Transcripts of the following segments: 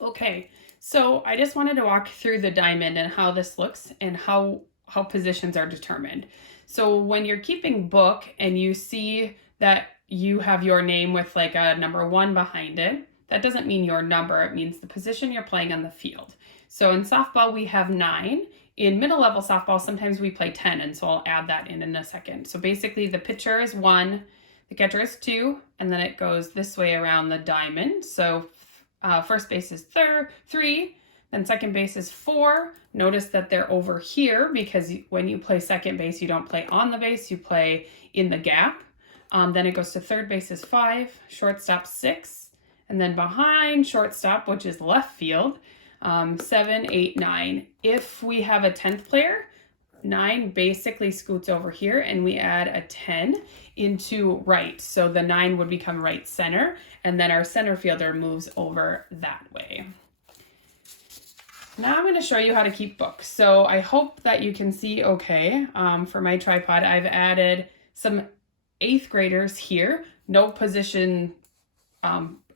Okay, so I just wanted to walk through the diamond and how this looks and how positions are determined. So when you're keeping book and you see that you have your name with like a number 1 behind it, that doesn't mean your number, it means the position you're playing on the field. So in softball we have 9. In middle level softball sometimes we play 10, and so I'll add that in a second. So basically the pitcher is 1, the catcher is 2, and then it goes this way around the diamond. So first base is 3, then second base is 4. Notice that they're over here because when you play second base, you don't play on the base, you play in the gap. Then it goes to third base is 5, shortstop 6, and then behind shortstop, which is left field, 7, 8, 9. If we have a 10th player, 9 basically scoots over here and we add a 10 into right. So the 9 would become right center, and then our center fielder moves over that way. Now I'm going to show you how to keep books. So I hope that you can see okay. For my tripod, I've added some 8th graders here. No position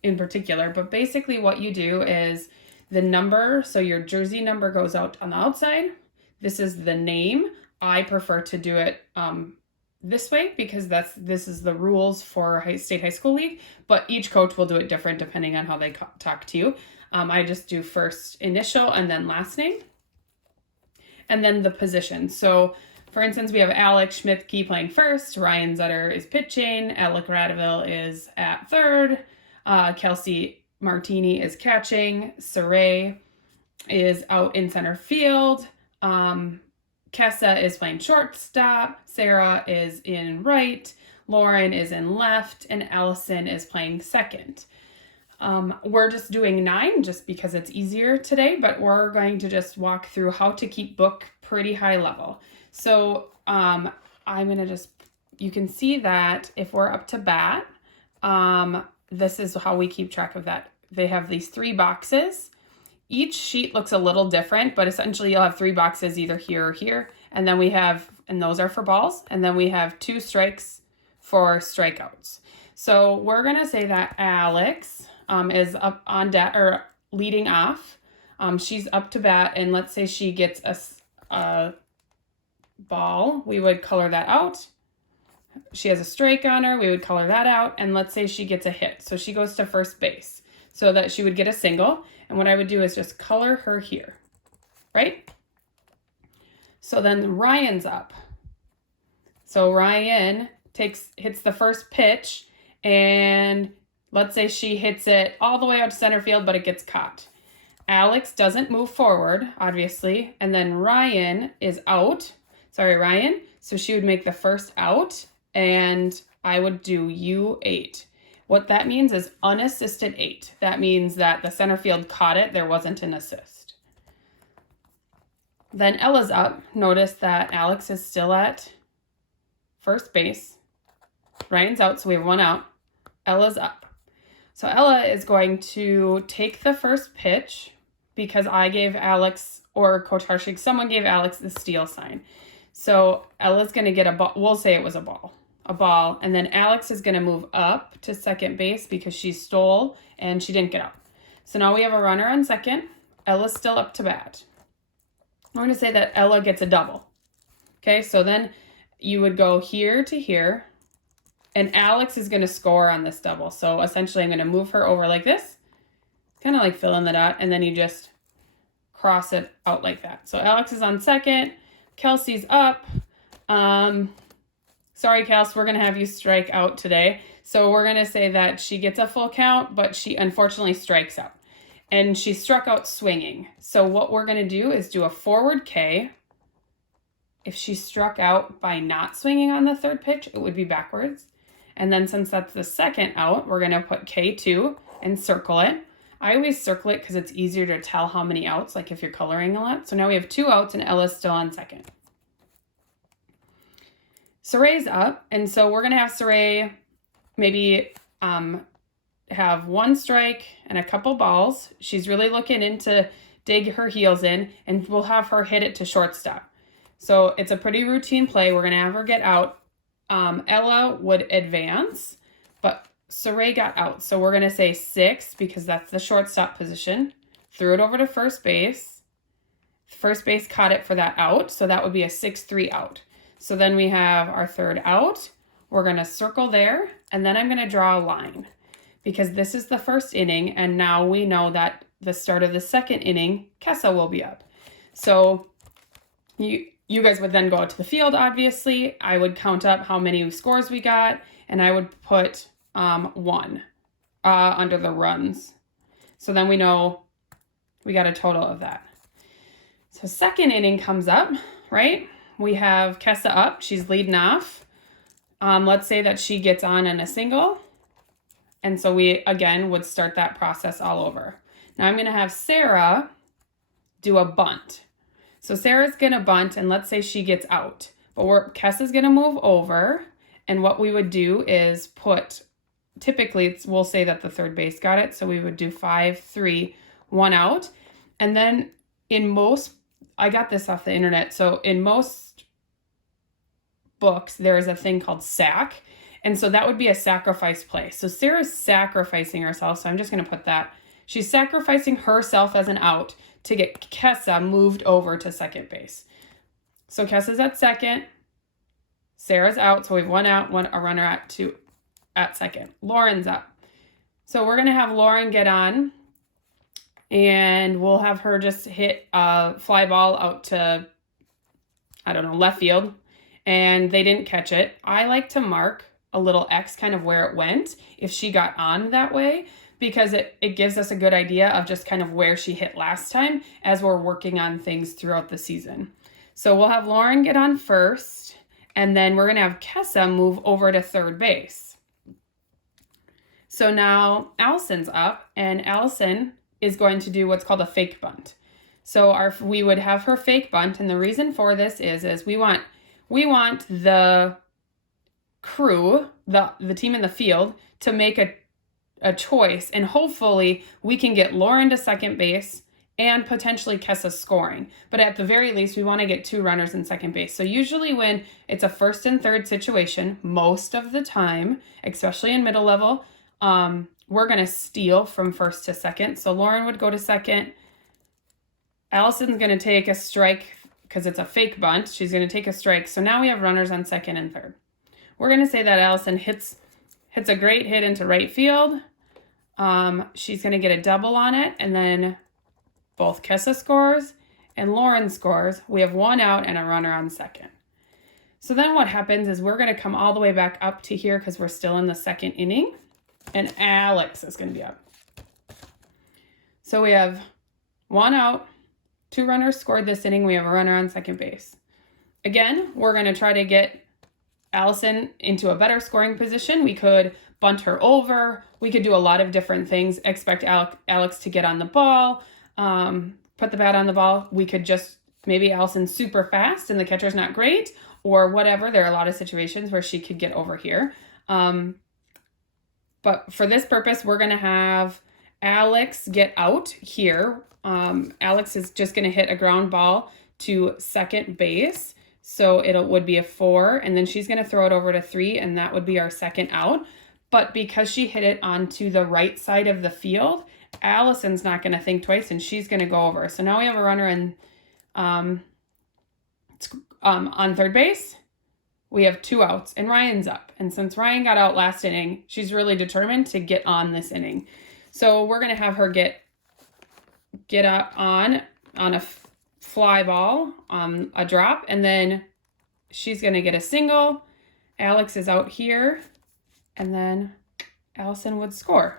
in particular, but basically what you do is the number, so your jersey number goes out on the outside. This is the name. I prefer to do it this way because this is the rules for state high school league, but each coach will do it different depending on how they talk to you. I just do first initial and then last name, and then the position. So for instance, we have Alex Schmidtke playing first, Ryan Zutter is pitching, Alec Radeville is at third, Kelsey Martini is catching, Saray is out in center field, Kessa is playing shortstop, Sarah is in right, Lauren is in left, and Allison is playing second. We're just doing 9 just because it's easier today, but we're going to just walk through how to keep book pretty high level. So I'm going to you can see that if we're up to bat, this is how we keep track of that. They have these 3 boxes. Each sheet looks a little different, but essentially you'll have 3 boxes either here or here. And then we have, and those are for balls. And then we have 2 strikes for strikeouts. So we're going to say that Alex is up on deck or leading off. She's up to bat, and let's say she gets a ball. We would color that out. She has a strike on her. We would color that out. And let's say she gets a hit. So she goes to first base so that she would get a single. And what I would do is just color her here, right? So then Ryan's up. So Ryan hits the first pitch, and let's say she hits it all the way out to center field, but it gets caught. Alex doesn't move forward, obviously, and then Ryan is out. Sorry, Ryan. So she would make the first out, and I would do U8. What that means is unassisted 8. That means that the center field caught it. There wasn't an assist. Then Ella's up. Notice that Alex is still at first base. Ryan's out, so we have 1 out. Ella's up. So Ella is going to take the first pitch because I gave Alex, or Coach Harshig, someone gave Alex the steal sign. So Ella's going to get a ball. We'll say it was a ball. And then Alex is going to move up to second base because she stole and she didn't get out. So now we have a runner on second. Ella's still up to bat. I'm going to say that Ella gets a double. Okay, so then you would go here to here, and Alex is going to score on this double. So essentially I'm going to move her over like this, kind of like fill in the dot, and then you just cross it out like that. So Alex is on second. Kelsey's up. Sorry, Kels, we're going to have you strike out today. So we're going to say that she gets a full count, but she unfortunately strikes out. And she struck out swinging. So what we're going to do is do a forward K. If she struck out by not swinging on the third pitch, it would be backwards. And then since that's the second out, we're going to put K2 and circle it. I always circle it because it's easier to tell how many outs, like if you're coloring a lot. So now we have 2 outs and Ella's still on second. Saray's up, and so we're going to have Saray maybe have 1 strike and a couple balls. She's really looking in to dig her heels in, and we'll have her hit it to shortstop. So it's a pretty routine play. We're going to have her get out. Ella would advance, but Saray got out. So we're going to say 6 because that's the shortstop position. threw it over to first base. First base caught it for that out, so that would be a 6-3 out. So then we have our third out. We're going to circle there, and then I'm going to draw a line because this is the first inning, and now we know that the start of the second inning, Kessa will be up. So you guys would then go out to the field, obviously. I would count up how many scores we got, and I would put 1 under the runs. So then we know we got a total of that. So second inning comes up, right? We have Kessa up. She's leading off. Let's say that she gets on in a single. And so we, again, would start that process all over. Now I'm going to have Sarah do a bunt. So Sarah's going to bunt, and let's say she gets out. But Kessa's going to move over. And what we would do is put, typically we'll say that the third base got it. So we would do 5-3, 1 out. And then in most, I got this off the internet. So in most books, there is a thing called sack. And so that would be a sacrifice play. So Sarah's sacrificing herself. So I'm just going to put that. She's sacrificing herself as an out to get Kessa moved over to second base. So Kessa's at second. Sarah's out. So we have 1 out, a runner at second. Lauren's up. So we're going to have Lauren get on. And we'll have her just hit a fly ball out to, I don't know, left field. And they didn't catch it. I like to mark a little X kind of where it went if she got on that way, because it gives us a good idea of just kind of where she hit last time as we're working on things throughout the season. So we'll have Lauren get on first, and then we're going to have Kessa move over to third base. So now Allison's up, and Allison is going to do what's called a fake bunt. So we would have her fake bunt, and the reason for this is we want the crew, the team in the field, to make a choice, and hopefully we can get Lauren to second base and potentially Kessa scoring. But at the very least, we want to get 2 runners in second base. So usually when it's a first and third situation, most of the time, especially in middle level, we're going to steal from first to second. So Lauren would go to second. Allison's going to take a strike because it's a fake bunt. She's going to take a strike. So now we have runners on second and third. We're going to say that Allison hits a great hit into right field. She's going to get a double on it, and then both Kessa scores and Lauren scores. We have 1 out and a runner on second. So then what happens is we're going to come all the way back up to here because we're still in the second inning, and Alex is going to be up. So we have 1 out, 2 runners scored this inning. We have a runner on second base. Again, we're going to try to get Allison into a better scoring position. We could bunt her over. We could do a lot of different things. Expect Alex to get on the ball, put the bat on the ball. We could just, maybe Allison's super fast and the catcher's not great, or whatever. There are a lot of situations where she could get over here. But for this purpose, we're going to have Alex get out here. Alex is just going to hit a ground ball to second base. So it would be a 4, and then she's going to throw it over to 3, and that would be our second out. But because she hit it onto the right side of the field, Allison's not going to think twice, and she's going to go over. So now we have a runner in, on third base. We have 2 outs, and Ryan's up. And since Ryan got out last inning, she's really determined to get on this inning. So we're going to have her get up on a fly ball, a drop, and then she's going to get a single. Alex is out here, and then Allison would score.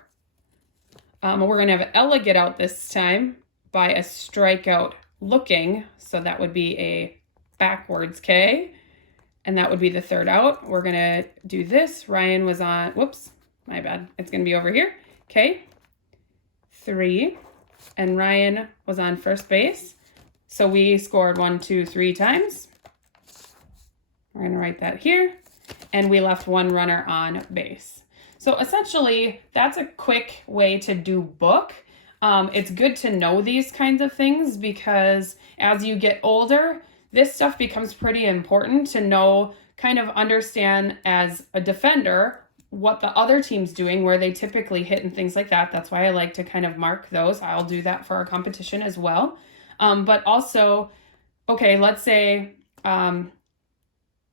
We're going to have Ella get out this time by a strikeout looking, so that would be a backwards K, and that would be the third out. We're going to do this. Ryan was on, whoops, my bad. It's going to be over here. K, 3, and Ryan was on first base. So we scored 1, 2, 3 times. We're going to write that here. And we left 1 runner on base. So essentially, that's a quick way to do book. It's good to know these kinds of things because as you get older, this stuff becomes pretty important to know, kind of understand as a defender what the other team's doing, where they typically hit and things like that. That's why I like to kind of mark those. I'll do that for our competition as well. But also, okay, let's say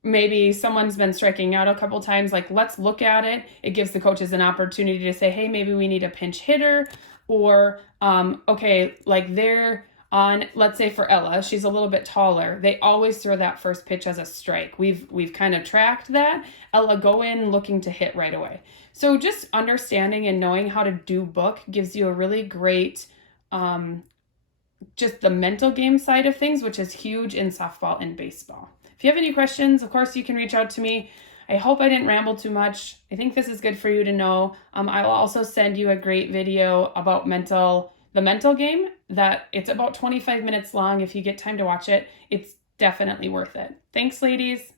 maybe someone's been striking out a couple times. Like, let's look at it. It gives the coaches an opportunity to say, hey, maybe we need a pinch hitter, or okay, like they're on, let's say for Ella, she's a little bit taller. They always throw that first pitch as a strike. We've kind of tracked that. Ella, go in looking to hit right away. So just understanding and knowing how to do book gives you a really great just the mental game side of things, which is huge in softball and baseball. If you have any questions, of course, you can reach out to me. I hope I didn't ramble too much. I think this is good for you to know. I will also send you a great video about the mental game, that it's about 25 minutes long. If you get time to watch it, it's definitely worth it. Thanks, ladies.